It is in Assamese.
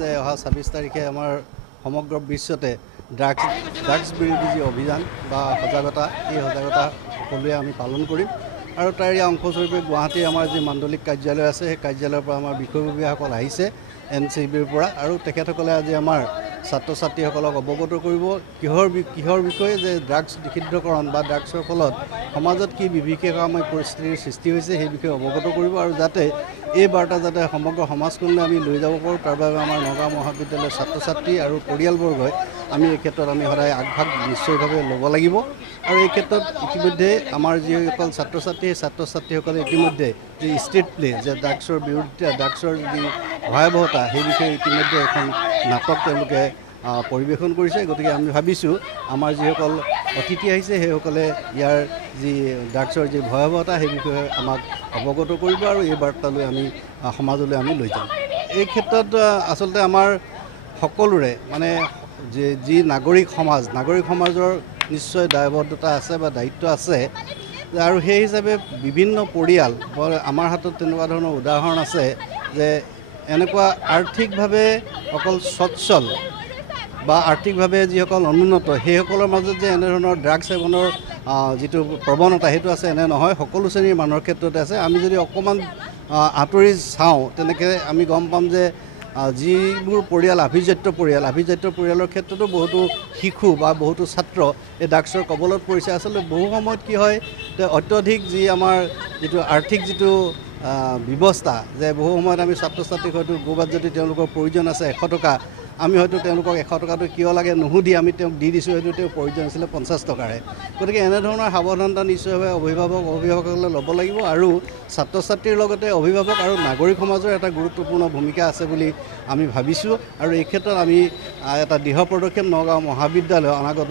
যে অহা ২৬ তাৰিখে আমাৰ সমগ্ৰ বিশ্বতে ড্ৰাগছ বিৰোধী যি অভিযান বা সজাগতা এই সজাগতা সকলোৱে আমি পালন কৰিম আৰু তাৰে অংশস্বৰূপে গুৱাহাটীৰ আমাৰ যি মাণ্ডলিক কাৰ্যালয় আছে সেই কাৰ্যালয়ৰ পৰা আমাৰ বিষয়ববীয়াসকল আহিছে NCBৰ পৰা আৰু তেখেতসকলে আজি আমাৰ ছাত্ৰ ছাত্ৰীসকলক অৱগত কৰিব কিহৰ বিষয়ে যে ড্ৰাগছ নিষিদ্ধকৰণ বা ড্ৰাগছৰ ফলত সমাজত কি বিভীষিকাময় পৰিস্থিতিৰ সৃষ্টি হৈছে সেই বিষয়ে অৱগত কৰিব আৰু যাতে এই বাৰ্তা যাতে সমগ্ৰ সমাজখনলৈ আমি লৈ যাব পাৰোঁ তাৰ বাবে আমাৰ নগাঁও মহাবিদ্যালয়ৰ ছাত্ৰ ছাত্ৰী আৰু পৰিয়ালবৰ্গই আমি এই ক্ষেত্ৰত আমি সদায় আগভাগ নিশ্চয়ভাৱে ল'ব লাগিব আৰু এই ক্ষেত্ৰত ইতিমধ্যে আমাৰ যিসকল ছাত্ৰ ছাত্ৰী সেই ছাত্ৰ ছাত্ৰীসকলে ইতিমধ্যে যি ষ্ট্ৰীট প্লে যে ড্ৰাগছৰ বিৰুদ্ধে ড্ৰাগছৰ যি ভয়াৱহতা সেই বিষয়ে ইতিমধ্যে এখন নাটক তেওঁলোকে পৰিৱেশন কৰিছে গতিকে আমি ভাবিছোঁ আমাৰ যিসকল অতিথি আহিছে সেইসকলে ইয়াৰ যি ড্ৰাগছৰ যি ভয়াৱহতা সেই বিষয়ে আমাক অৱগত কৰিব আৰু এই বাৰ্তালৈ আমি সমাজলৈ আমি লৈ যাম এই ক্ষেত্ৰত আচলতে আমাৰ সকলোৰে মানে যি নাগৰিক সমাজৰ নিশ্চয় দায়বদ্ধতা আছে বা দায়িত্ব আছে আৰু সেই হিচাপে বিভিন্ন পৰিয়াল আমাৰ হাতত তেনেকুৱা ধৰণৰ উদাহৰণ আছে যে এনেকুৱা আৰ্থিকভাৱে অকল সচ্ছল বা আৰ্থিকভাৱে যিসকল অনুন্নত সেইসকলৰ মাজত যে এনেধৰণৰ ড্ৰাগছ সেৱনৰ যিটো প্ৰৱণতা সেইটো আছে এনে নহয় সকলো শ্ৰেণীৰ মানুহৰ ক্ষেত্ৰতে আছে আমি যদি অকণমান আঁতৰি চাওঁ তেনেকৈ আমি গম পাম যে যিবোৰ পৰিয়াল আভিজাত্য পৰিয়ালৰ ক্ষেত্ৰতো বহুতো শিশু বা বহুতো ছাত্ৰ এই ড্ৰাগছৰ কবলত পৰিছে আচলতে বহু সময়ত কি হয় অত্যধিক যি আমাৰ যিটো আৰ্থিক যিটো ব্যৱস্থা যে বহু সময়ত আমি ছাত্ৰ ছাত্ৰীক হয়তো ক'ৰবাত যদি তেওঁলোকৰ প্ৰয়োজন আছে 100 টকা আমি হয়তো তেওঁলোকক 100 টকাটো কিয় লাগে নুসুধি আমি তেওঁক দি দিছোঁ হয়তো তেওঁৰ প্ৰয়োজন আছিলে 50 টকাৰে গতিকে এনেধৰণৰ সাৱধানতা নিশ্চয়ভাৱে অভিভাৱকসকলে ল'ব লাগিব আৰু ছাত্ৰ ছাত্ৰীৰ লগতে অভিভাৱক আৰু নাগৰিক সমাজৰ এটা গুৰুত্বপূৰ্ণ ভূমিকা আছে বুলি আমি ভাবিছোঁ আৰু এই ক্ষেত্ৰত আমি এটা দৃঢ় পদক্ষেপ নগাঁও মহাবিদ্যালয় অনাগত